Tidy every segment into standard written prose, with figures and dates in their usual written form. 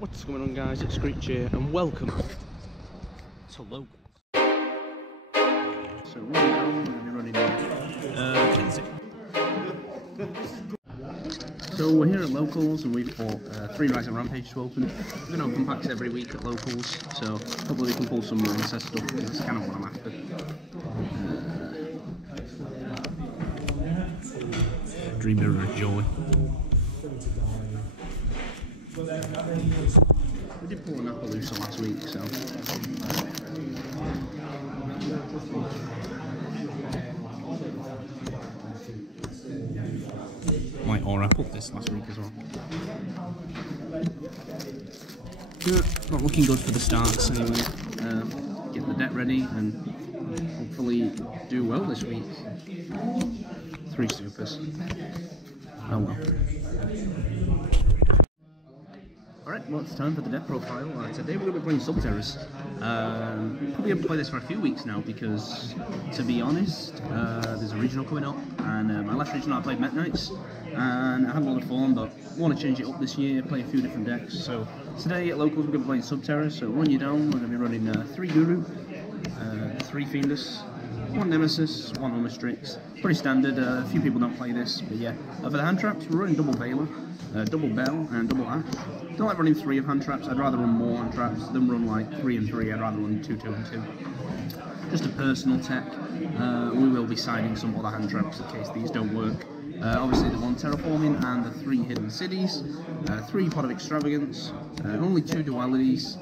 What's going on, guys? It's Screech here and welcome to Locals. So we're going to be running Kinsey. So we're here at Locals and we've got 3 Rise and Rampage to open. We're going to open packs every week at Locals, so hopefully we can pull some recess stuff because that's kind of what I'm after. Dream Mirror of Joy. We did pull an Appaloosa last week, so... White or apple this last week as well. Not looking good for the starts anyway. Get the deck ready and hopefully do well this week. 3 supers. Oh well. Alright, well it's time for the deck profile. Today we're going to be playing Subterrace. Probably haven't played this for a few weeks now because, to be honest, there's a regional coming up and my last regional I played Met Knights and I had a lot of fun, but I want to change it up this year, play a few different decks. So today at Locals we're going to be playing Subterrace, so run you down, we're going to be running 3 Guru, 3 Fiendus, 1 Nemesis, 1 Omnistrix. Pretty standard, a few people don't play this, but yeah. For the hand traps, we're running double Veiler, double Bell, and double Ash. Don't like running 3 of hand traps, I'd rather run more hand traps than run like 3 and 3, I'd rather run 2, 2 and 2. Just a personal tech. We will be signing some other hand traps in case these don't work. Obviously the 1 Terraforming and the 3 Hidden Cities, 3 Pot of Extravagance, only 2 Dualities.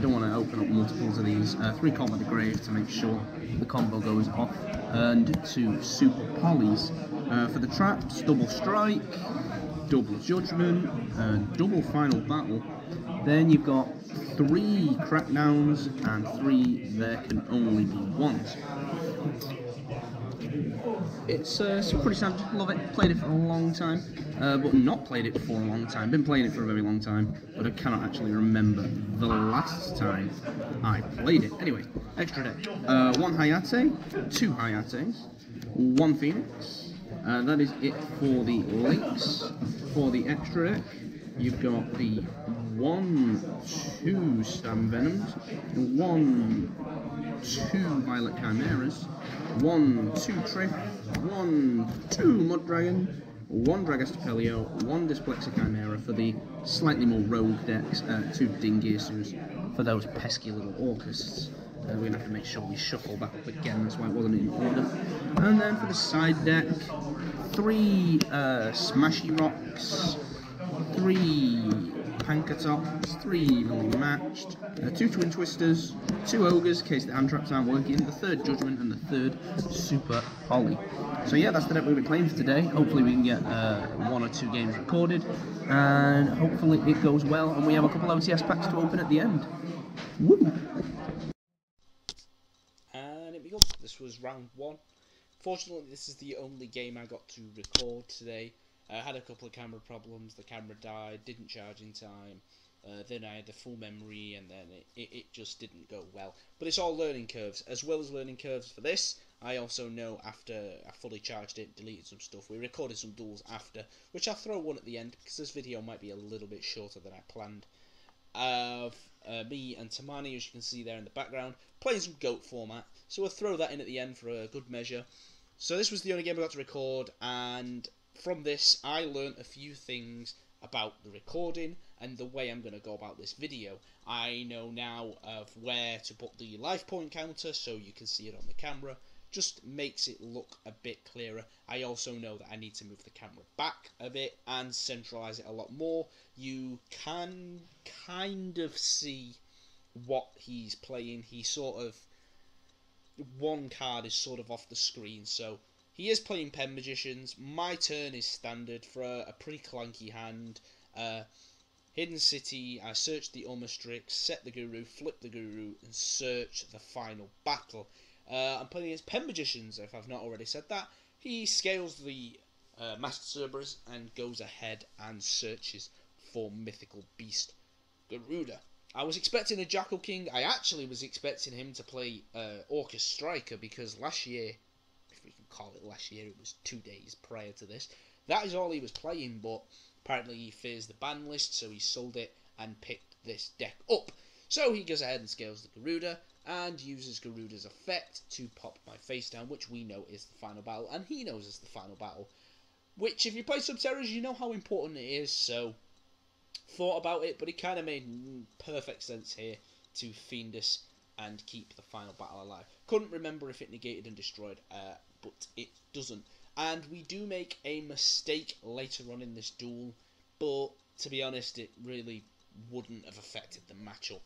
Don't want to open up multiples of these. 3 Combat the Grave to make sure the combo goes off, and 2 Super Polys. For the traps, double Strike, double Judgment, double Final Battle. Then you've got 3 Crackdowns and 3 There Can Only Be Ones. It's pretty standard, love it, played it for a long time, but not played it for a long time, been playing it for a very long time, but I cannot actually remember the last time I played it. Anyway, extra deck, 1 Hayate, 2 Hayates, 1 Phoenix, that is it for the links. For the extra deck, you've got the 1, 2 Stam Venoms, 1, 2 Violet Chimeras, 1, 2 Trick, 1, 2 Mud Dragon, 1 Dragastapelio, 1 Dyslexic Chimera for the slightly more rogue decks, 2 Dingisus for those pesky little Orcusts. We're going to have to make sure we shuffle that up again, that's why it wasn't in order. And then for the side deck, 3 Smashy Rocks, 3 Pankatops, 3 evenly matched, 2 Twin Twisters, 2 Ogres in case the hand traps aren't working, the 3rd Judgment and the 3rd Super Poly. So yeah, that's the deck we'll be playing for today. Hopefully we can get 1 or 2 games recorded, and hopefully it goes well and we have a couple OTS packs to open at the end. Woo! And here we go, this was round 1. Fortunately this is the only game I got to record today. I had a couple of camera problems, the camera died, didn't charge in time, then I had the full memory and then it just didn't go well. But it's all learning curves. As well as learning curves for this, I also know after I fully charged it, deleted some stuff, we recorded some duels after, which I'll throw one at the end because this video might be a little bit shorter than I planned. Of me and Tamani, as you can see there in the background, playing some GOAT format, so we'll throw that in at the end for a good measure. So this was the only game I got to record, and from this, I learned a few things about the recording and the way I'm going to go about this video. I know now of where to put the life point counter so you can see it on the camera. Just makes it look a bit clearer. I also know that I need to move the camera back a bit and centralise it a lot more. You can kind of see what he's playing. He sort of... one card is sort of off the screen, so... he is playing Pen Magicians. My turn is standard for a pretty clunky hand. Hidden City, I search the Omnistrix, set the Guru, flip the Guru, and search the final battle. I'm playing against Pen Magicians, if I've not already said that. He scales the Master Cerberus and goes ahead and searches for Mythical Beast Garuda. I was expecting a Jackal King. I actually was expecting him to play Orcus Striker because last year, if we can call it last year, it was 2 days prior to this. That is all he was playing, but apparently he fears the ban list, so he sold it and picked this deck up. So he goes ahead and scales the Garuda, and uses Garuda's effect to pop my face down, which we know is the final battle, and he knows is the final battle. Which, if you play Subterras, you know how important it is, so thought about it, but it kind of made perfect sense here to Fiendus and keep the final battle alive. Couldn't remember if it negated and destroyed, but it doesn't. And we do make a mistake later on in this duel, but to be honest, it really wouldn't have affected the matchup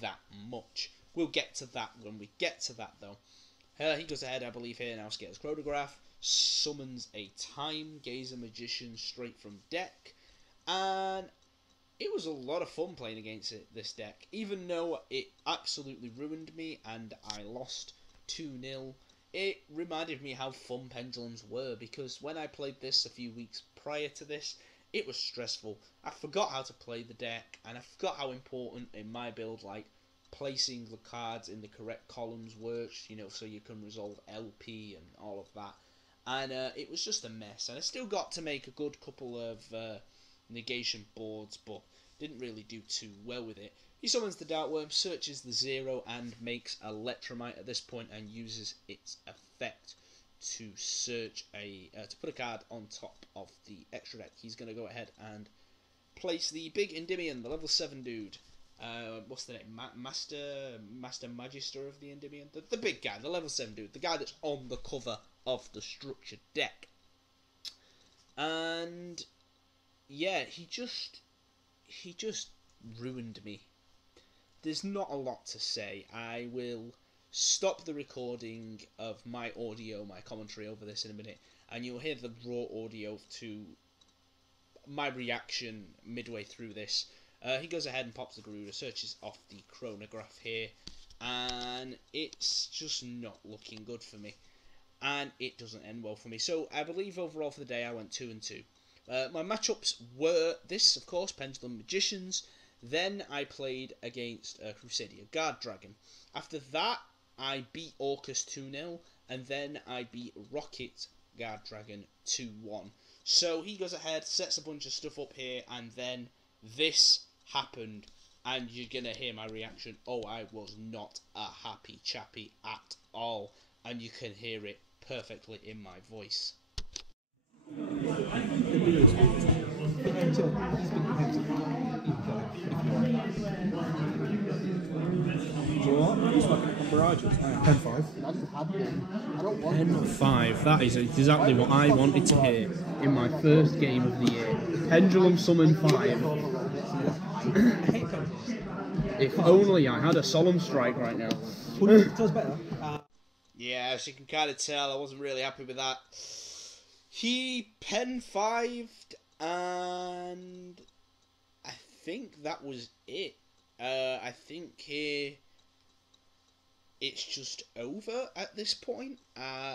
that much. We'll get to that when we get to that, though. He goes ahead, I believe, here now, scales Chronograph, summons a Time Gazer Magician straight from deck, and it was a lot of fun playing against this deck, even though it absolutely ruined me and I lost 2-0. It reminded me how fun Pendulums were, because when I played this a few weeks prior to this, it was stressful. I forgot how to play the deck, and I forgot how important in my build, like, placing the cards in the correct columns works, you know, so you can resolve LP and all of that. And it was just a mess, and I still got to make a good couple of negation boards, but didn't really do too well with it. He summons the Darkworm, searches the 0, and makes Electromite at this point, and uses its effect to search to put a card on top of the extra deck. He's going to go ahead and place the big Endymion, the level 7 dude. What's the name? Master Magister of the Endymion? The big guy, the level 7 dude, the guy that's on the cover of the structured deck. And yeah, he just ruined me. There's not a lot to say. I will stop the recording of my audio, my commentary over this in a minute, and you'll hear the raw audio to my reaction midway through this. He goes ahead and pops the Garuda, searches off the Chronograph here, and it's just not looking good for me. And it doesn't end well for me. So I believe overall for the day I went 2-2. My matchups were this, of course, Pendulum Magicians. Then I played against Crusadia Guard Dragon. After that, I beat Orcus 2-0, and then I beat Rocket Guard Dragon 2-1. So he goes ahead, sets a bunch of stuff up here, and then this happened, and you're going to hear my reaction. Oh, I was not a happy chappy at all, and you can hear it perfectly in my voice. Pen 5. Pen 5. That is exactly what I wanted to hear in my first game of the year. Pendulum Summon 5. If only I had a Solemn Strike right now. Yeah, as you can kind of tell, I wasn't really happy with that. He Pen 5'd, and I think that was it. I think here it's just over at this point.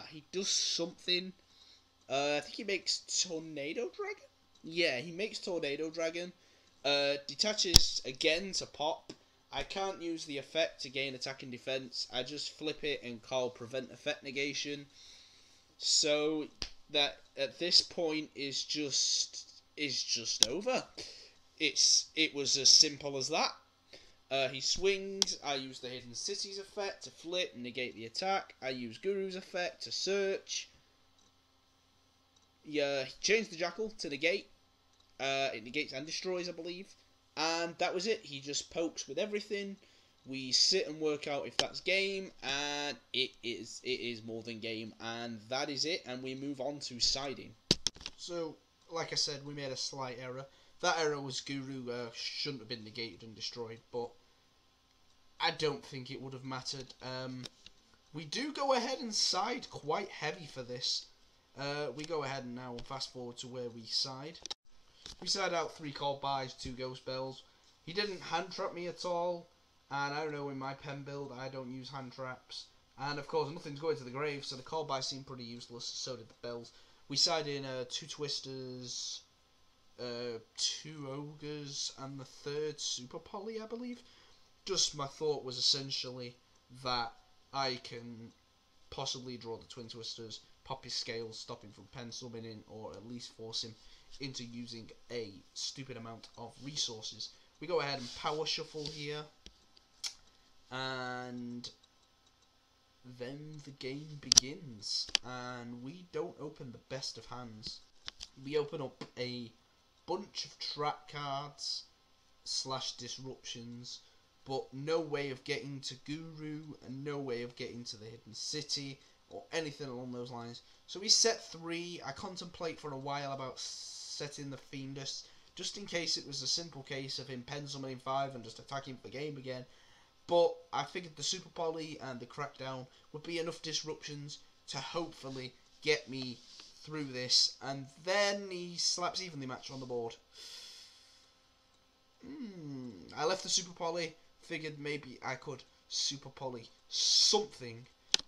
He does something. I think he makes Tornado Dragon? Yeah, he makes Tornado Dragon. Detaches again to pop. I can't use the effect to gain attack and defense. I just flip it and call Prevent Effect Negation. So that at this point is just over. It was as simple as that. He swings. I use the Hidden Cities effect to flip and negate the attack. I use Guru's effect to search. Yeah, he changed the Jackal to negate. It negates and destroys, I believe. And that was it. He just pokes with everything. We sit and work out if that's game, and it is more than game, and that is it, and we move on to siding. So, like I said, we made a slight error. That error was Guru shouldn't have been negated and destroyed, but I don't think it would have mattered. We do go ahead and side quite heavy for this. We go ahead and now fast forward to where we side. We side out 3 Call Buys, 2 Ghost Bells. He didn't hand trap me at all. And I don't know, in my pen build, I don't use hand traps. And of course, nothing's going to the grave, so the Call Buy seemed pretty useless, so did the Bells. We side in 2 Twisters, 2 Ogres, and the 3rd Super Poly, I believe. Just my thought was essentially that I can possibly draw the Twin Twisters, pop his Scales, stop him from pen summoning, or at least force him into using a stupid amount of resources. we go ahead and power shuffle here, and then the game begins, and we don't open the best of hands. We open up a bunch of trap cards / disruptions, but no way of getting to Guru, and no way of getting to the Hidden City, or anything along those lines. So we set 3. I contemplate for a while about setting the Fiendus, just in case it was a simple case of him pen summoning 5 and just attacking the game again. But I figured the Super Poly and the Crackdown would be enough disruptions to hopefully get me through this. And then he slaps Evenly Match on the board. I left the Super Poly, figured maybe I could Super Poly something,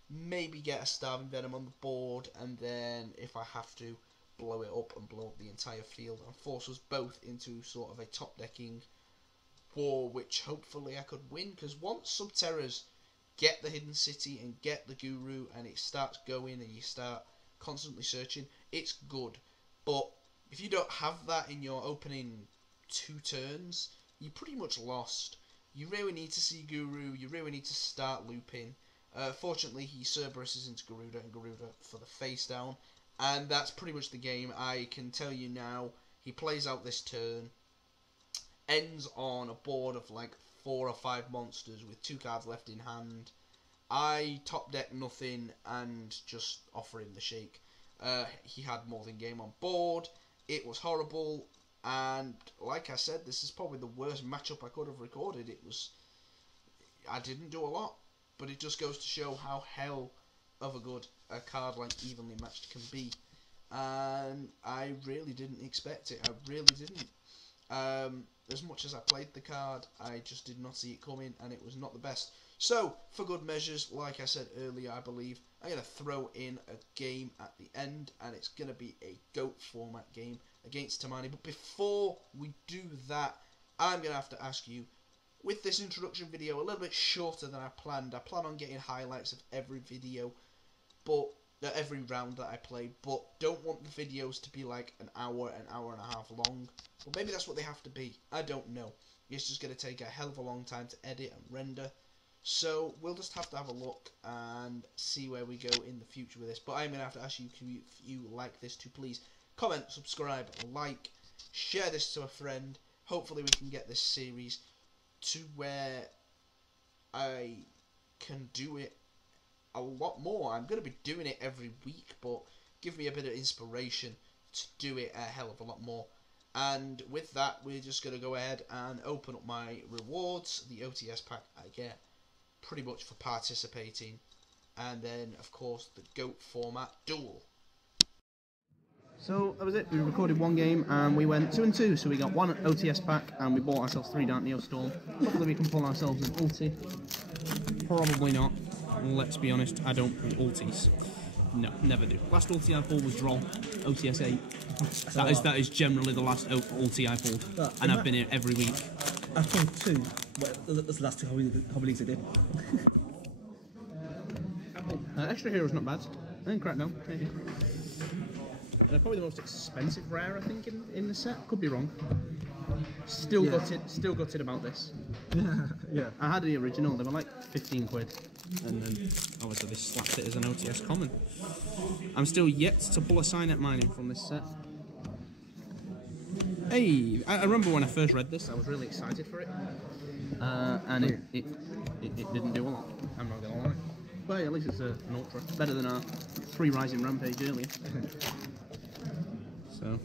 maybe get a Starving Venom on the board, and then if I have to, blow it up and blow up the entire field and force us both into sort of a top decking war, which hopefully I could win, because once Subterrors get the Hidden City and get the Guru and it starts going and you start constantly searching, it's good. But if you don't have that in your opening 2 turns, you're pretty much lost. You really need to see Guru, you really need to start looping. Fortunately, he Cerberuses into Garuda and Garuda for the face down, and that's pretty much the game. I can tell you now, he plays out this turn, ends on a board of like 4 or 5 monsters with 2 cards left in hand. I top deck nothing and just offer him the shake. He had more than game on board. It was horrible, and like I said, this is probably the worst matchup I could have recorded. I didn't do a lot, but it just goes to show how hell of a good a card like Evenly Matched can be, and I really didn't expect it. I really didn't. As much as I played the card, I just did not see it coming, and it was not the best. So, for good measures, like I said earlier, I believe, I'm going to throw in a game at the end, and it's going to be a GOAT format game against Tamani. But before we do that, I'm going to have to ask you, with this introduction video a little bit shorter than I plan on getting highlights of every video, but every round that I play, but don't want the videos to be like an hour and a half long. Well, maybe that's what they have to be. I don't know. It's just going to take a hell of a long time to edit and render. So we'll just have to have a look and see where we go in the future with this. But I'm going to have to ask you, if you like this, to please comment, subscribe, like, share this to a friend. Hopefully we can get this series to where I can do it a lot more. I'm going to be doing it every week, but give me a bit of inspiration to do it a hell of a lot more. And with that, we're just going to go ahead and open up my rewards. The OTS pack I get pretty much for participating, and then of course the GOAT format duel. So that was it. We recorded 1 game and we went 2 and 2. So we got 1 OTS pack and we bought ourselves 3 Dark Neostorm. Hopefully we can pull ourselves an ulti. Probably not. Let's be honest, I don't pull ultis. No, never do. Last ulti I pulled was Droll, OTS 8. That is generally the last ulti I pulled, and I've been here every week. I pulled 2. Well, that's the last 2 hobby leagues I did. Extra Hero's not bad. I think Crackdown, maybe. They're probably the most expensive rare, I think, in the set. Could be wrong. Still gutted about this. Yeah. I had the original, they were like 15 quid. And then obviously they slapped it as an OTS common. I'm still yet to pull a Signet Mining from this set. Hey, I remember when I first read this, I was really excited for it. And it didn't do a lot, I'm not gonna lie. But at least it's an Ultra. Better than our 3 Rising Rampage earlier. So,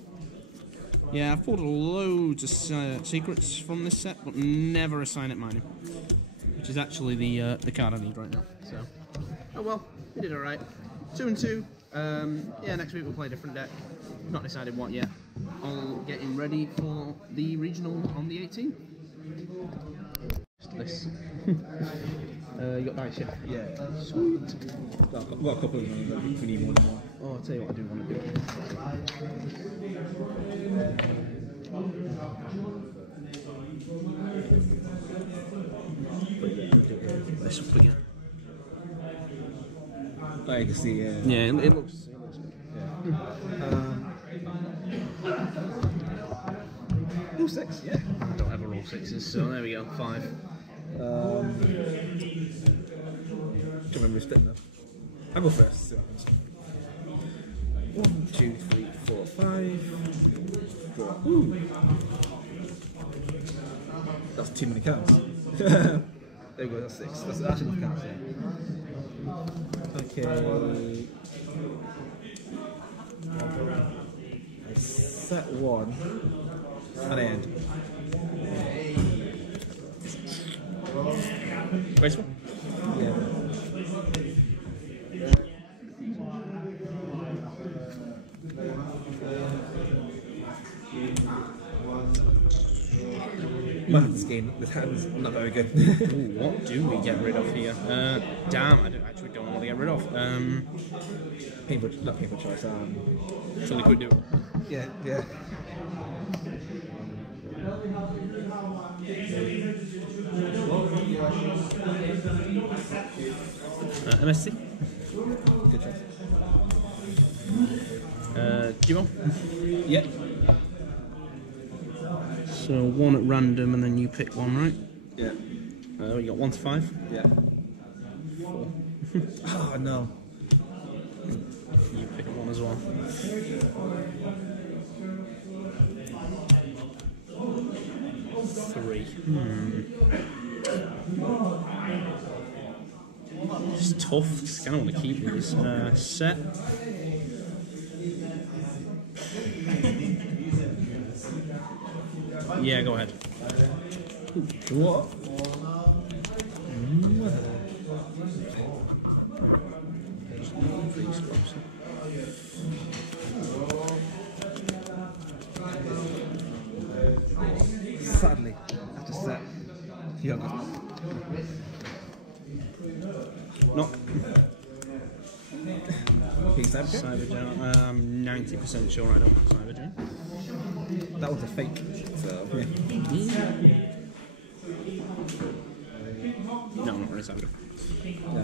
yeah, I've pulled loads of secrets from this set, but never a Signet Mining, which is actually the card I need right now. So, oh well, we did alright. 2 and 2. Yeah, next week we'll play a different deck. Not decided what yet. All getting ready for the regional on the 18th. Just this. You got dice, yeah? Yeah. Sweet. Got a couple of them if we need more than one. Oh, I'll tell you what I do want to do. This up again. I can see, yeah. Yeah, it looks good. Yeah. Roll 6, yeah. I don't ever roll 6s. scissors, so there we go, 5. Can't remember his step now. I'll go first. See what happens. 1, 2, 3, 4, 5. Draw. Ooh. That's too many cards. There we go, that's 6. That's actually enough cards, yeah. Okay. I set 1 and end. Graceful? Yeah. This game, this hand's not very good. Ooh, what do we get rid of here? Damn, I don't know what to get rid of. Not painful choice. Surely could do. Yeah, yeah. MSC? Good choice. Yugioh? Yeah. So 1 at random and then you pick 1, right? Yeah. We got 1 to 5. Yeah. 4. Oh no. You pick 1 as well. 3. It's tough. I kind of want to keep these. Set. Yeah, go ahead. What? Sadly, after set, Yugioh. Knock. Cyber Cybergen. I'm 90% sure I don't have Cybergen. That was a fake, so yeah. No, I'm not really Cybergen. No.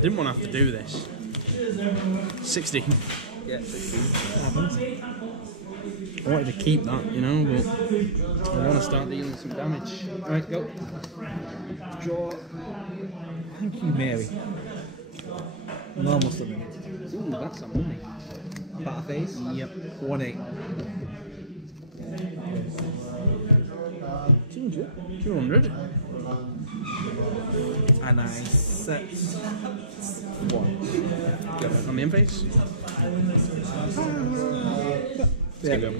Didn't want to have to do this. 16. Yeah, 16. I wanted to keep that, you know, but I want to start dealing some damage. Alright, go. Draw. Thank you, Mary. Normal summon. Ooh, that's a money. Battle phase? Yep. 1/8. 200. And I set 1. Go on the end phase. There we go.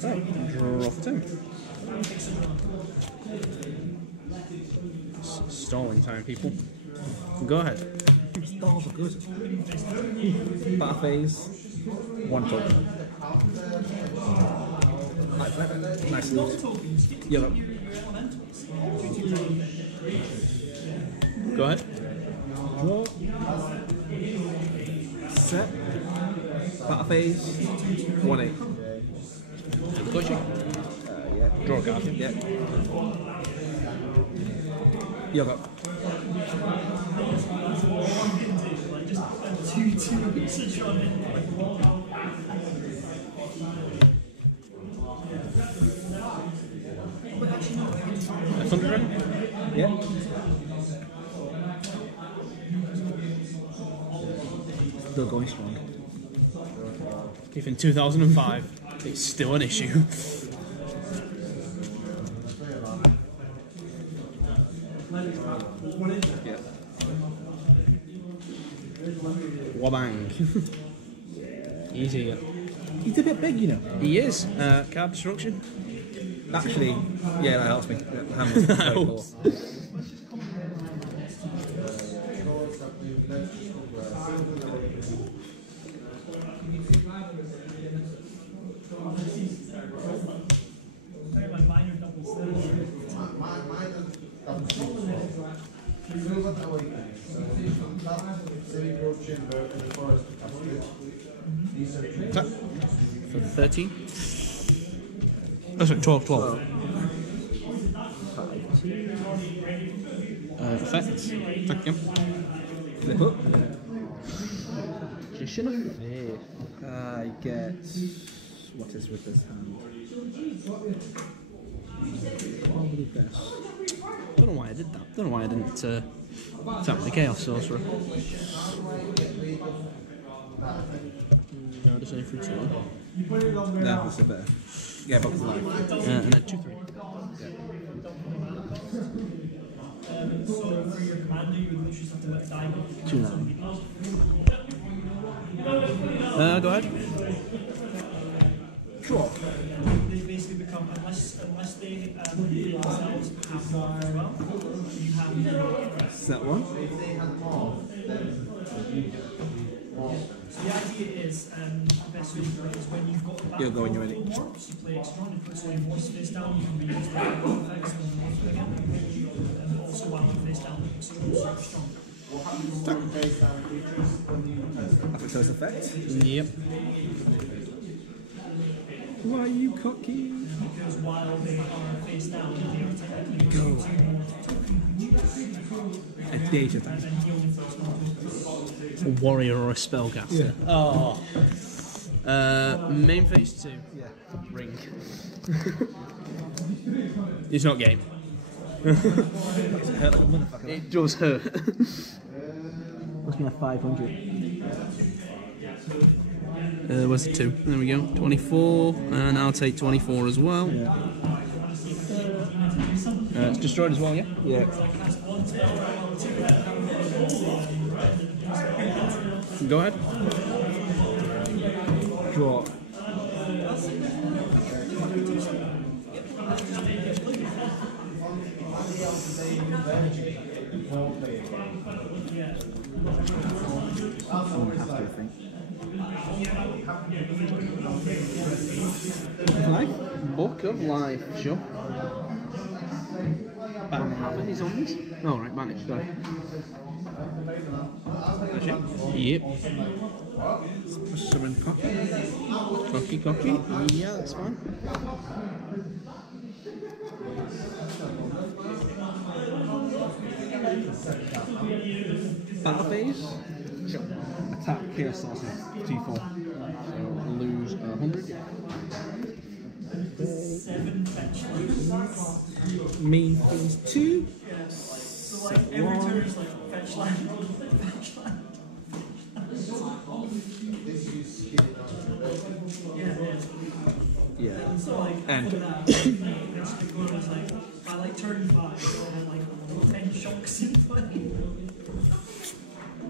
Right, draw for 2. Stalling time, people. Go ahead. Stalls are good. Battle phase. 1 token. Nice loot. Yellow. Go ahead. Draw. Set. Battle phase. 1/8. Pushing. Yeah. Draw a card. Yeah. Yellow. Thunder? Yeah. Still going strong. If in 2005, it's still an issue. Yeah. Wabang. Easy. He's a bit big, you know. He is. Card destruction. Actually, yeah, that helps me. The hand was very poor. For 13. Oh, sorry, 12. Effect. Thank you. Flip up. Position of faith. I get. What is with this hand? Probably best. Don't know why I did that. Don't know why I didn't tap the Chaos Sorcerer. No, just only free 2. No, that's a better. Yeah, box of life. And then 2-3. Yeah. So for your commander, you would literally have to let die. 2-9. Go ahead. Draw. They basically become, unless they themselves have one as well, you have to. Set one. So the idea is, the best way to do it is when you've got the back You'll go when you're ready. morphs, you play extra and put all your morphs face down, you can reuse the effects and morph them again. And also while you face down, so you're super strong. After effect. Yep. Why are you cocky? Because while they are face down, they are technically Go. A data and attack. then healing first one. A warrior or a spellcaster. Yeah. Oh. Main phase 2. Yeah. Ring. It's not game. Hurt like a motherfucker. It does hurt. What's my 500? Where's the 2? There we go. 24. And I'll take 24 as well. Yeah. It's destroyed as well, yeah? Yeah. Go ahead. Draw. Life? Book of Life, sure. Have any zombies? Oh, right, managed, sorry. Yep. Summon cocky. Cocky. Yeah, that's fine. Battle phase? Sure. Attack Chaos Sorcerer. 2-4. So lose 100. Main phase 2. So like every turn is like fetch land, fetch land. Yeah. So like And- after that, basically going was like by like turn 5, I had like 10 shocks in play.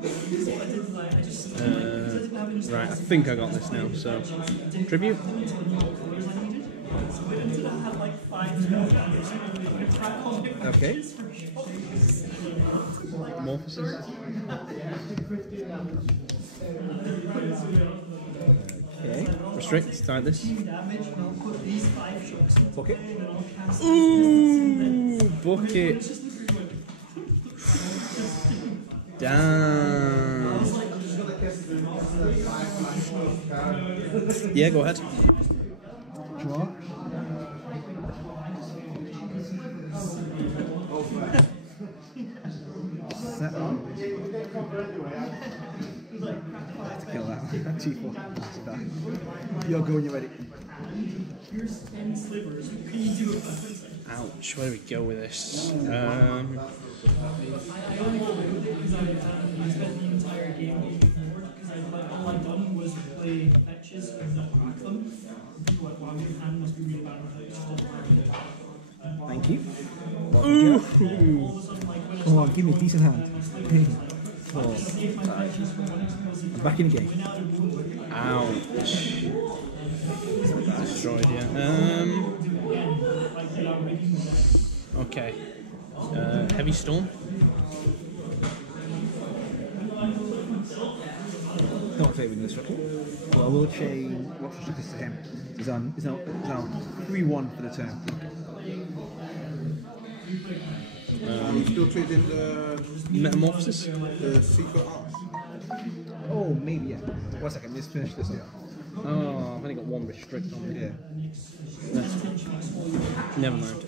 So what I did was like I just because I didn't have any Right, I think I got this now, so. Tribute? So went into that, had like 5 small damage, and crack on it. Okay. Morphosis? Okay. Restrict, tie this. Damage, and I'll put these 5 shocks in Pocket. play, and then I'll cast Ooh, bucket. Damn. Yeah, go ahead. Draw. Set on. I have to kill that. 2-4. You're going, you're ready. Here's 10 slivers. What can you do about it? Ouch, where do we go with this? I only go with it because I spent the entire game getting bored because all I'd done was play fetches and not crack them. People were like, wow, your hand must be really bad with it. Thank you. All of a sudden, like, when Come on, give me a decent hand. I saved my fetches for when I'm back in the game. Ouch. Destroyed, yeah. Okay. Heavy Storm. Not favouring this one. But I will chain what's restricted to him. He's on 3-1 for the turn. You still trading the Metamorphosis. secret arts? Oh, maybe, yeah. 1 second, let's finish this here. Oh, I've only got 1 restrict on me. Yeah. Never mind.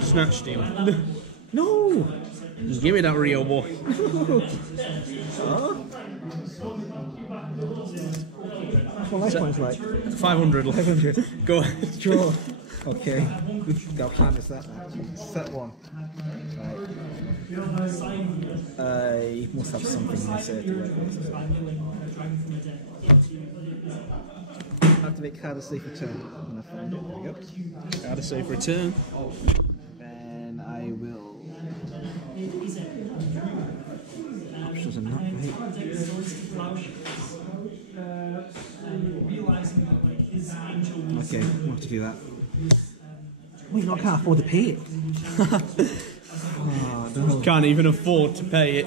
Snatch steal. No! Just give me that Rio boy. What's my life points like? 500. 500. Go ahead. Draw. Okay. They'll canvas that. Set one. I must have something in this to work with. Activate card as safe return. When I find it. There we go. Add a safe return. Then I will. Options are not great. Okay, we'll have to do that. Wait, no, I can't afford to pay it. Oh, no. Can't even afford to pay it.